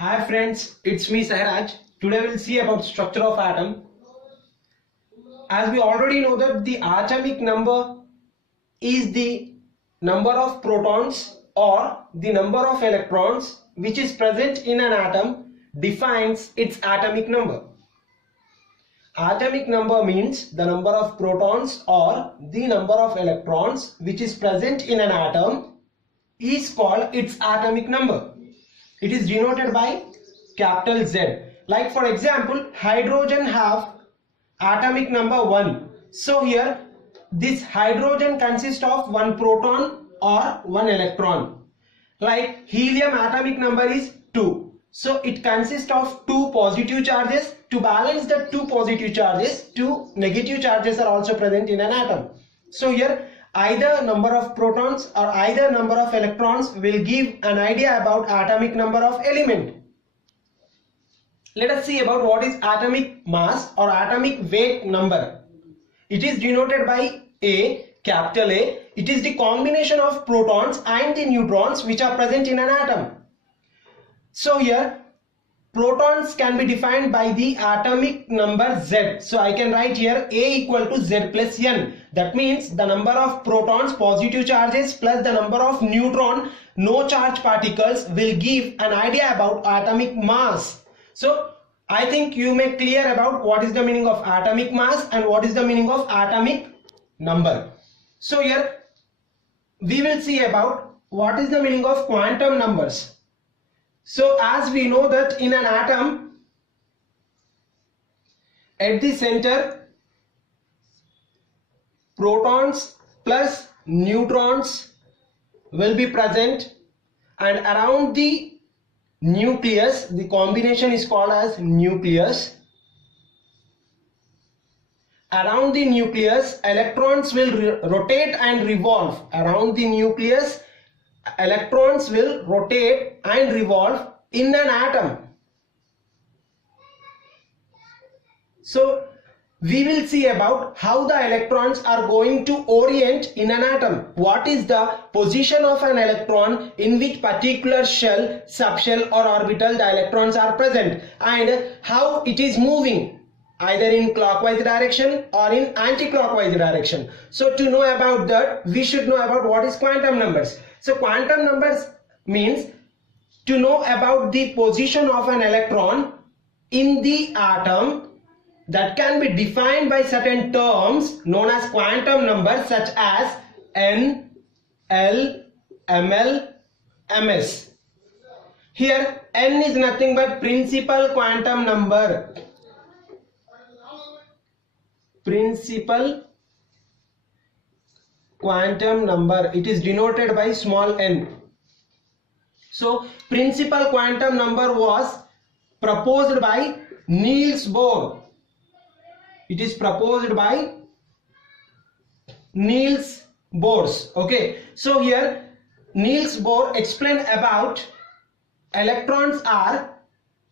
Hi friends, it's me Sairaj. Today we'll see about structure of atom. As we already know that the atomic number is the number of protons or the number of electrons which is present in an atom defines its atomic number. Atomic number means the number of protons or the number of electrons which is present in an atom is called its atomic number. It is denoted by capital Z. Like for example, hydrogen have atomic number 1. So here this hydrogen consists of one proton or one electron. Like helium atomic number is 2. So it consists of two positive charges. To balance the two positive charges, two negative charges are also present in an atom. So here either number of protons or either number of electrons will give an idea about atomic number of element. Let us see about what is atomic mass or atomic weight number. It is denoted by A, capital A. It is the combination of protons and the neutrons which are present in an atom. So here protons can be defined by the atomic number Z. So I can write here A equal to Z plus N. That means the number of protons, positive charges, plus the number of neutron, no charge particles will give an idea about atomic mass. So I think you may clear about what is the meaning of atomic mass and what is the meaning of atomic number. So here we will see about what is the meaning of quantum numbers. So as we know that in an atom, at the center, protons plus neutrons will be present, and around the nucleus, the combination is called as nucleus. Around the nucleus, electrons will rotate and revolve. Around the nucleus, electrons will rotate and revolve in an atom. So we will see about how the electrons are going to orient in an atom. What is the position of an electron in which particular shell, subshell or orbital the electrons are present, and how it is moving either in clockwise direction or in anti-clockwise direction. So to know about that, we should know about what is quantum numbers. So quantum numbers means to know about the position of an electron in the atom that can be defined by certain terms known as quantum numbers such as N, L, Ml, Ms. Here N is nothing but principal quantum number. Principal quantum number. It is denoted by small n. So principal quantum number was proposed by Niels Bohr. It is proposed by Niels Bohr. Okay, so here Niels Bohr explained about electrons are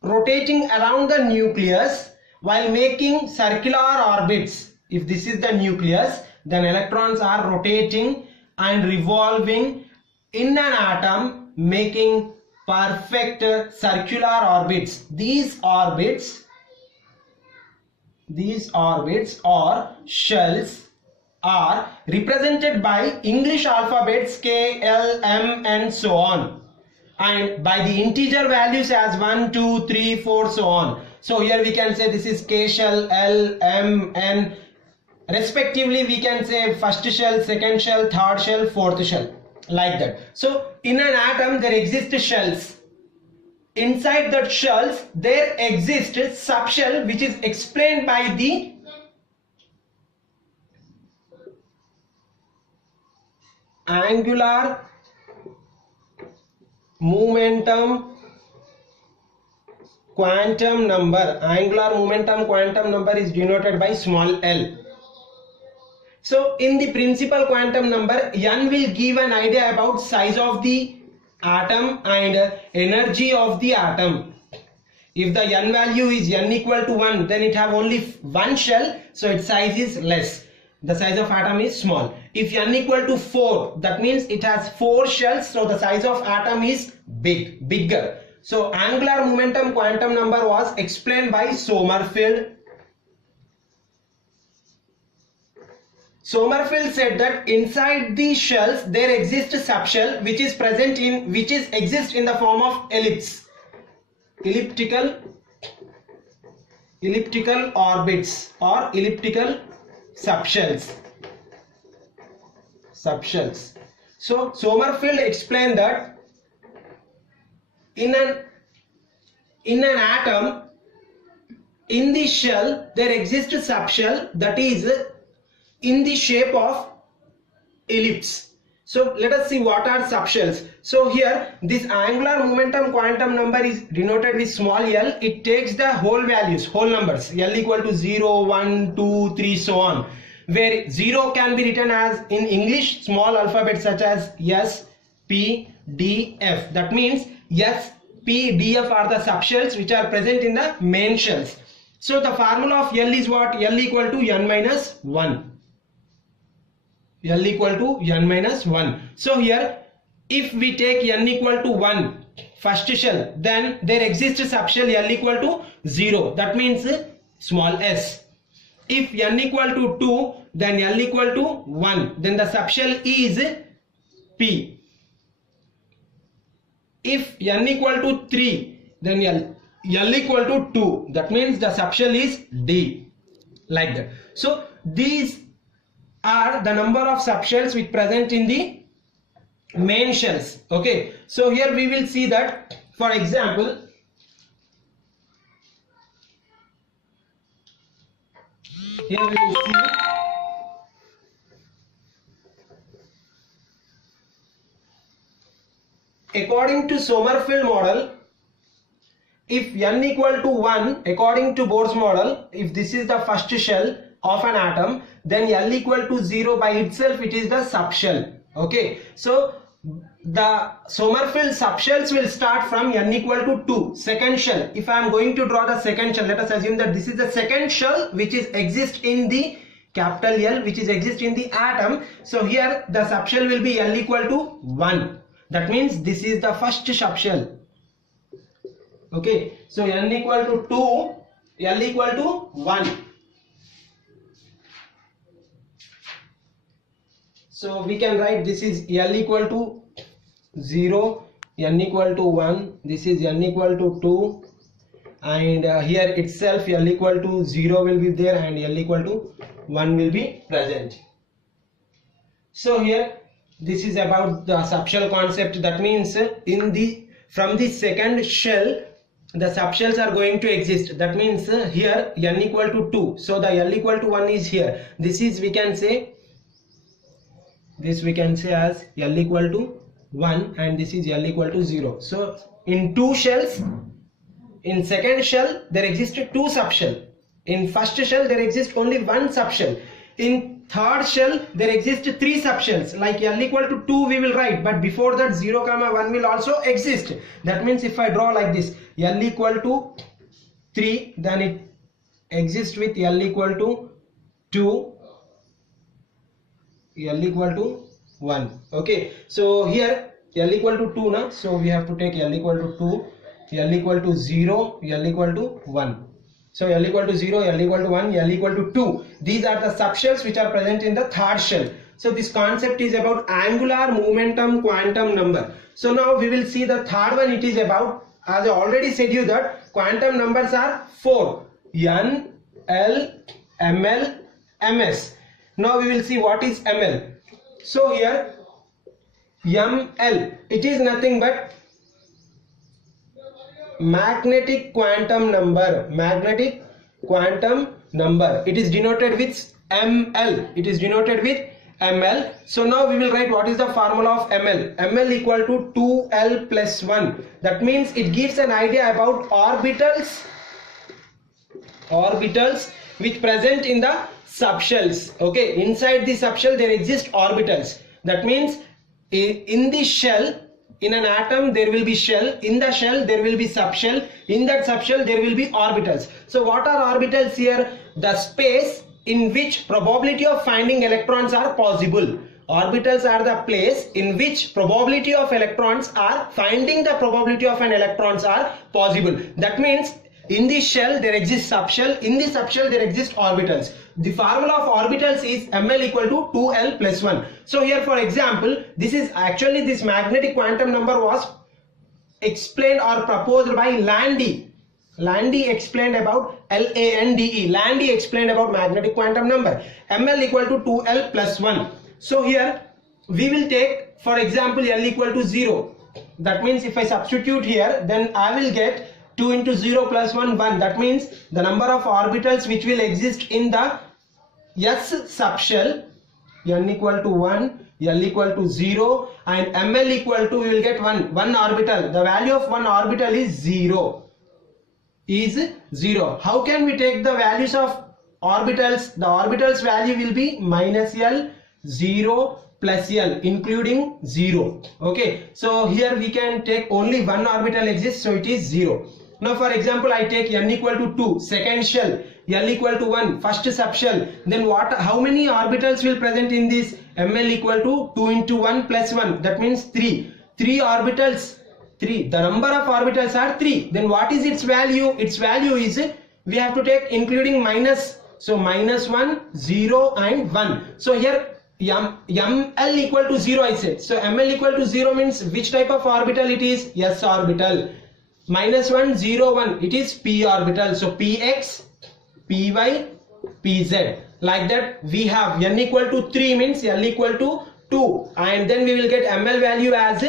rotating around the nucleus while making circular orbits. If this is the nucleus, then electrons are rotating and revolving in an atom, making perfect circular orbits. These orbits or shells are represented by English alphabets K, L, M and so on, and by the integer values as 1, 2, 3, 4 so on. So here we can say this is K shell, L, M, N. Respectively we can say first shell, second shell, third shell, fourth shell, like that. So in an atom there exist shells. Inside that shells there exists subshell which is explained by the angular momentum quantum number. Angular momentum quantum number is denoted by small l. So in the principal quantum number, n will give an idea about size of the atom and energy of the atom. If the n value is n equal to 1, then it have only one shell, so its size is less. The size of atom is small. If n equal to 4, that means it has 4 shells, so the size of atom is bigger. So angular momentum quantum number was explained by Sommerfeld. Sommerfeld said that inside the shells there exists a subshell which exists in the form of elliptical orbits or elliptical subshells. So Sommerfeld explained that in an atom, in the shell there exists a subshell that is in the shape of ellipse. So let us see what are subshells. So here this angular momentum quantum number is denoted with small l. It takes the whole numbers, l equal to 0, 1, 2, 3, so on, where 0 can be written as in English small alphabet such as S, P, D, F. That means S, P, D, F are the subshells which are present in the main shells. So the formula of L is what? L equal to n minus 1. L equal to n minus 1. So here if we take n equal to 1 first shell, then there exists a subshell L equal to 0. That means small s. If n equal to 2, then L equal to 1. Then the subshell is P. If n equal to 3, then L equal to 2. That means the subshell is D. Like that. So these are the number of subshells which present in the main shells. Okay, so here we will see that, for example, here we will see according to Sommerfeld model, if n equal to 1, according to Bohr's model, if this is the first shell of an atom, then L equal to 0 by itself, it is the subshell. Okay, so the Sommerfeld subshells will start from n equal to 2, second shell. If I am going to draw the second shell, let us assume that this is the second shell which exists in the capital L, which exists in the atom. So here the subshell will be L equal to 1. That means this is the first subshell. Okay, so n equal to 2, L equal to 1. So we can write this is L equal to 0, n equal to 1, this is n equal to 2, and here itself L equal to 0 will be there and L equal to 1 will be present. So here this is about the subshell concept. That means from the second shell the subshells are going to exist. That means here n equal to 2, so the L equal to 1 is here. This we can say as L equal to 1 and this is L equal to 0. So in two shells, in second shell there existed two subshell. In first shell there exists only one subshell. In third shell there exist three subshells. Like L equal to 2 we will write, but before that 0, 1 will also exist. That means if I draw like this, L equal to 3, then it exists with L equal to 2, L equal to 1. Okay, so here L equal to 2 now, so we have to take L equal to 2, L equal to 0, L equal to 1. So L equal to 0, L equal to 1, L equal to 2. These are the subshells which are present in the third shell. So this concept is about angular momentum quantum number. So now we will see the third one. It is about, as I already said you, that quantum numbers are 4: N, L, ML, MS. Now we will see what is ML. So here ML, it is nothing but magnetic quantum number. Magnetic quantum number. It is denoted with ML. It is denoted with ML. So now we will write what is the formula of ML. ML equal to 2L plus 1. That means it gives an idea about orbitals which present in the subshells. Okay, inside the subshell there exist orbitals. That means in the shell, in an atom there will be shell, in the shell there will be subshell, in that subshell there will be orbitals. So what are orbitals here? The space in which probability of finding electrons are possible. Orbitals are the place in which probability of electrons are finding the probability of an electrons are possible. That means in this shell there exists subshell, in this subshell there exist orbitals. The formula of orbitals is ml equal to 2l plus 1. So here for example, this is actually this magnetic quantum number was explained or proposed by Landy. Landy explained about L-A-N-D-E. Landy explained about magnetic quantum number. ml equal to 2l plus 1. So here we will take for example L equal to 0. That means if I substitute here, then I will get 2 into 0 plus 1, 1. That means the number of orbitals which will exist in the S subshell, n equal to 1, L equal to 0 and ml equal to, we will get 1 orbital. The value of one orbital is 0. How can we take the values of orbitals? The orbitals value will be minus L, 0 plus L including 0. Okay, so here we can take only one orbital exists, so it is 0. Now for example, I take n equal to 2, second shell, L equal to 1, first subshell. Then how many orbitals will present in this? ml equal to 2 into 1 plus 1. That means 3. 3 orbitals. 3. The number of orbitals are 3. Then what is its value? Its value is, we have to take including minus. So minus 1, 0 and 1. So here ml equal to 0 I said. So ml equal to 0 means which type of orbital it is? S orbital. Minus 1, 0, 1. It is p orbital. So px, py, pz. Like that we have n equal to 3 means L equal to 2. And then we will get ml value as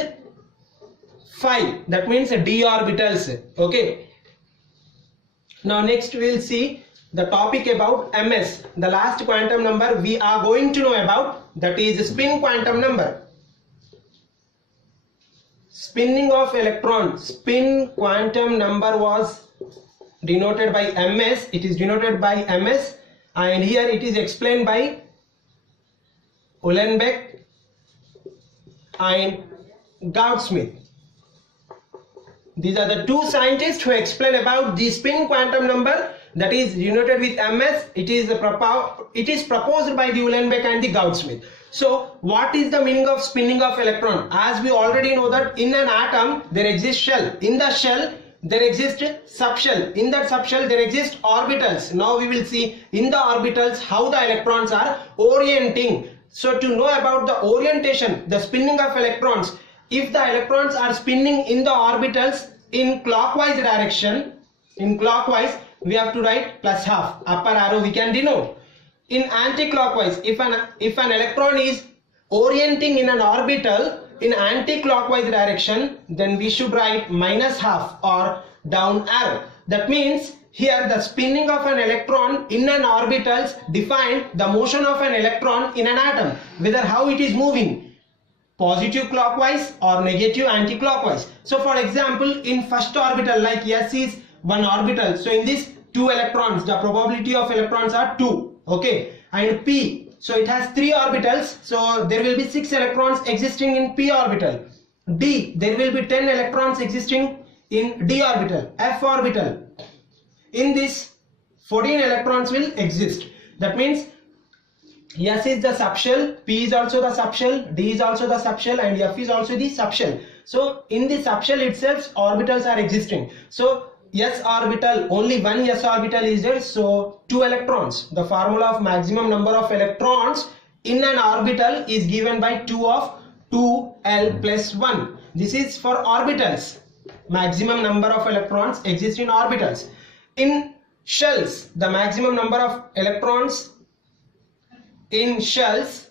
5. That means d orbitals. Okay. Now next we will see the topic about ms. The last quantum number we are going to know about, that is spin quantum number. Spinning of electron. Spin quantum number was denoted by ms. It is denoted by ms. And here it is explained by Uhlenbeck and Gaudsmit. These are the two scientists who explain about the spin quantum number, that is denoted with ms. It is proposed by the Uhlenbeck and the Gaudsmit. So what is the meaning of spinning of electron? As we already know that in an atom there exists shell. In the shell there exists subshell. In that subshell there exist orbitals. Now we will see in the orbitals how the electrons are orienting. So to know about the orientation, the spinning of electrons, if the electrons are spinning in the orbitals in clockwise direction, we have to write plus half. Upper arrow we can denote. In anti-clockwise, if an electron is orienting in an orbital in anti-clockwise direction, then we should write minus half or down arrow. That means here the spinning of an electron in an orbital define the motion of an electron in an atom, whether how it is moving, positive clockwise or negative anti-clockwise. So for example, in first orbital, like S is one orbital, so in this 2 electrons, the probability of electrons are 2. Okay, and p, so it has 3 orbitals, so there will be 6 electrons existing in p orbital. D, there will be 10 electrons existing in d orbital. F orbital, in this 14 electrons will exist. That means S is the subshell, P is also the subshell, D is also the subshell, and F is also the subshell. So in the subshell itself orbitals are existing. So S orbital, only one S orbital is there, so 2 electrons. The formula of maximum number of electrons in an orbital is given by 2 of 2l plus 1. This is for orbitals. Maximum number of electrons exist in orbitals. In shells, the maximum number of electrons in shells,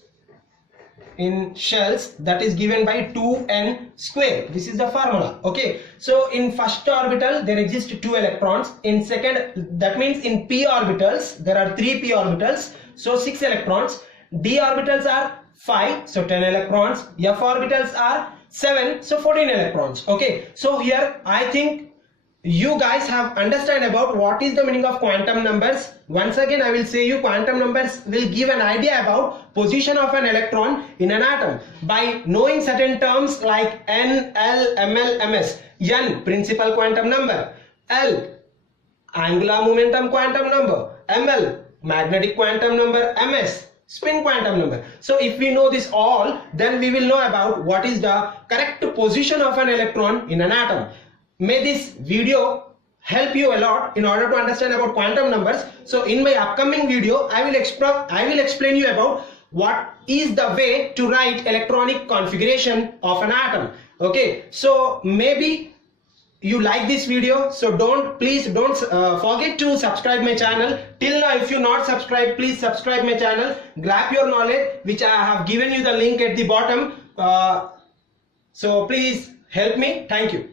that is given by 2n square. This is the formula. Okay, so in first orbital there exist 2 electrons. In second, that means in p orbitals there are 3 p orbitals, so 6 electrons. D orbitals are 5, so 10 electrons. F orbitals are 7, so 14 electrons. Okay, so here I think you guys have understand about what is the meaning of quantum numbers. Once again I will say you quantum numbers will give an idea about position of an electron in an atom by knowing certain terms like n, l, ml, ms. N, principal quantum number. L, angular momentum quantum number. ml, magnetic quantum number. ms, spin quantum number. So if we know this all, then we will know about what is the correct position of an electron in an atom. May this video help you a lot in order to understand about quantum numbers. So in my upcoming video, I will explain you about what is the way to write electronic configuration of an atom. Okay, so maybe you like this video, so please don't forget to subscribe my channel. Till now, if you not subscribed, please subscribe my channel. Grab your knowledge, which I have given you the link at the bottom. So please help me. Thank you.